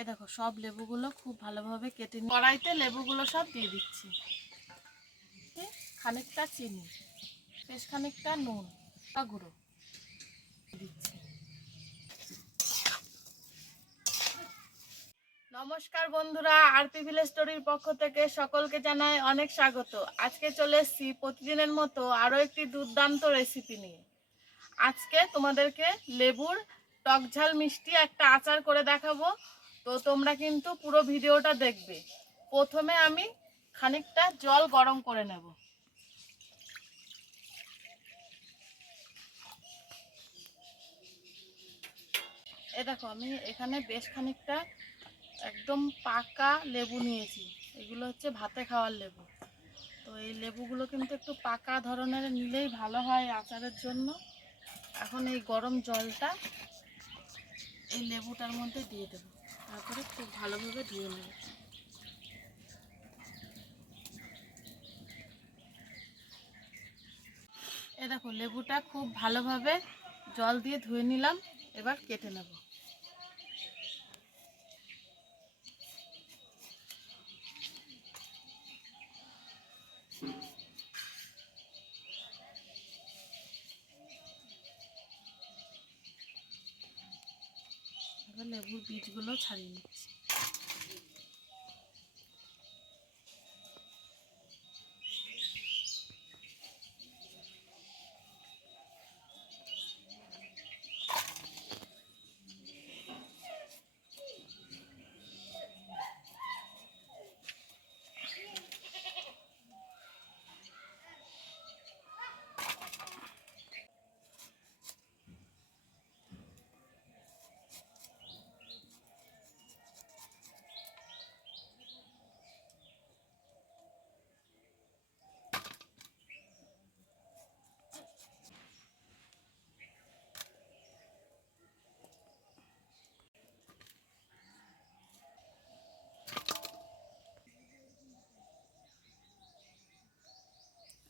এই দেখো সব লেবুগুলো খুব ভালোভাবে কেটে নিয়ে কড়াইতে লেবুগুলো সব দিয়ে দিচ্ছি। খানিকটা চিনি, বেশ খানিকটা নুন বা গুঁড়ো দিচ্ছি। নমস্কার বন্ধুরা, আরতি ভিলেজ স্টোরির পক্ষ থেকে সকলকে জানাই অনেক স্বাগত। আজকে চলে এসেছি প্রতিদিনের মতো আরও একটি দুর্দান্ত রেসিপি নিয়ে। আজকে তোমাদেরকে লেবুর টকঝাল মিষ্টি একটা আচার করে দেখাবো। তো তোমরা কিন্তু পুরো ভিডিওটা দেখবে। প্রথমে আমি খানিকটা জল গরম করে নেব। এ দেখো আমি এখানে বেশ খানিকটা একদম পাকা লেবু নিয়েছি। এগুলো হচ্ছে ভাতে খাওয়ার লেবু। তো এই লেবুগুলো কিন্তু একটু পাকা ধরনের নিলেই ভালো হয় আচারের জন্য। এখন এই গরম জলটা এই লেবুটার মধ্যে দিয়ে দেবো, তারপরে খুব ভালোভাবে ধুয়ে নেব। এ দেখো লেবুটা খুব ভালোভাবে জল দিয়ে ধুয়ে নিলাম, এবার কেটে নেব। এবার লেবুর বীজগুলো ছাড়িয়ে নিচ্ছি।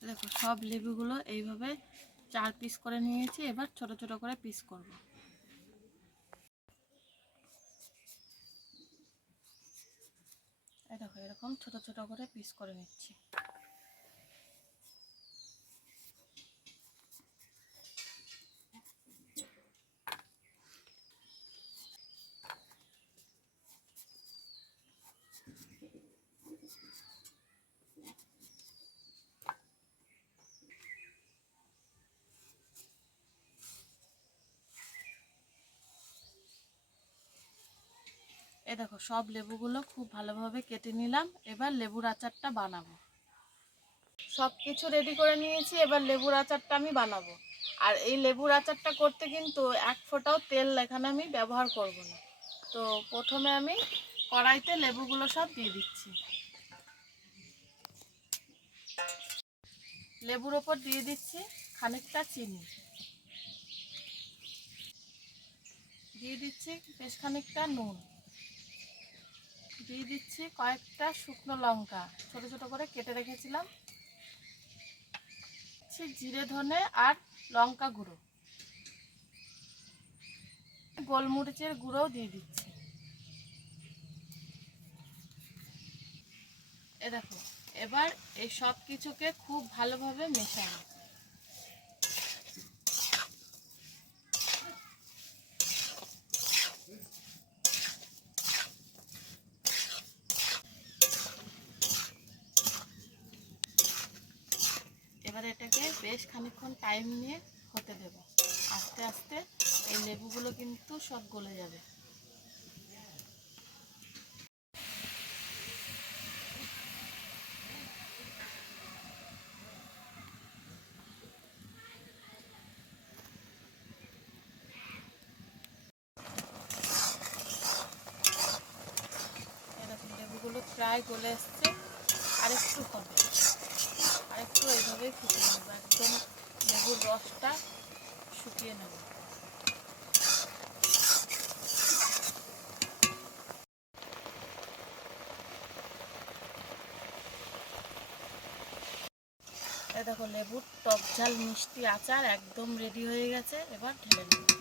দেখো সব লেবুগুলো এইভাবে 4 পিস করে নিয়েছি। এবার ছোট ছোট করে পিস করব। এই দেখো এরকম ছোট ছোট করে পিস করে নিচ্ছি। এই দেখো সব লেবুগুলো খুব ভালোভাবে কেটে নিলাম। এবার লেবুর আচারটা বানাবো। সব কিছু রেডি করে নিয়েছি, এবার লেবুর আচারটা আমি বানাবো। আর এই লেবুর আচারটা করতে কিন্তু এক ফোঁটাও তেল এখানে আমি ব্যবহার করব না। তো প্রথমে আমি কড়াইতে লেবুগুলো সব দিয়ে দিচ্ছি। লেবুর ওপর দিয়ে দিচ্ছি খানিকটা চিনি, দিয়ে দিচ্ছি বেশ খানিকটা নুন, দিয়ে দিচ্ছি কয়েকটা শুকনো লঙ্কা ছোট ছোট করে কেটে রেখেছিলাম, জিরে ধনে আর লঙ্কা গুঁড়ো, গোলমরিচের গুঁড়োও দিয়ে দিচ্ছি। এ দেখো এবার এই সব কিছুকে খুব ভালোভাবে মেশাবো। এবার এটাকে বেশ খানিকক্ষণ টাইম নিয়ে হতে দেব। আস্তে আস্তে এই লেবুগুলো কিন্তু সব গলে যাবে। এরকম লেবুগুলো প্রায় গলে এসছে, আরেকটু হবে, আরেকটু এইভাবেই ফুটিয়ে নেব, একদম লেবুর রসটা শুকিয়ে নেব। এই দেখো লেবুর টক ঝাল মিষ্টি আচার একদম রেডি হয়ে গেছে। এবার ঢেলে নেব।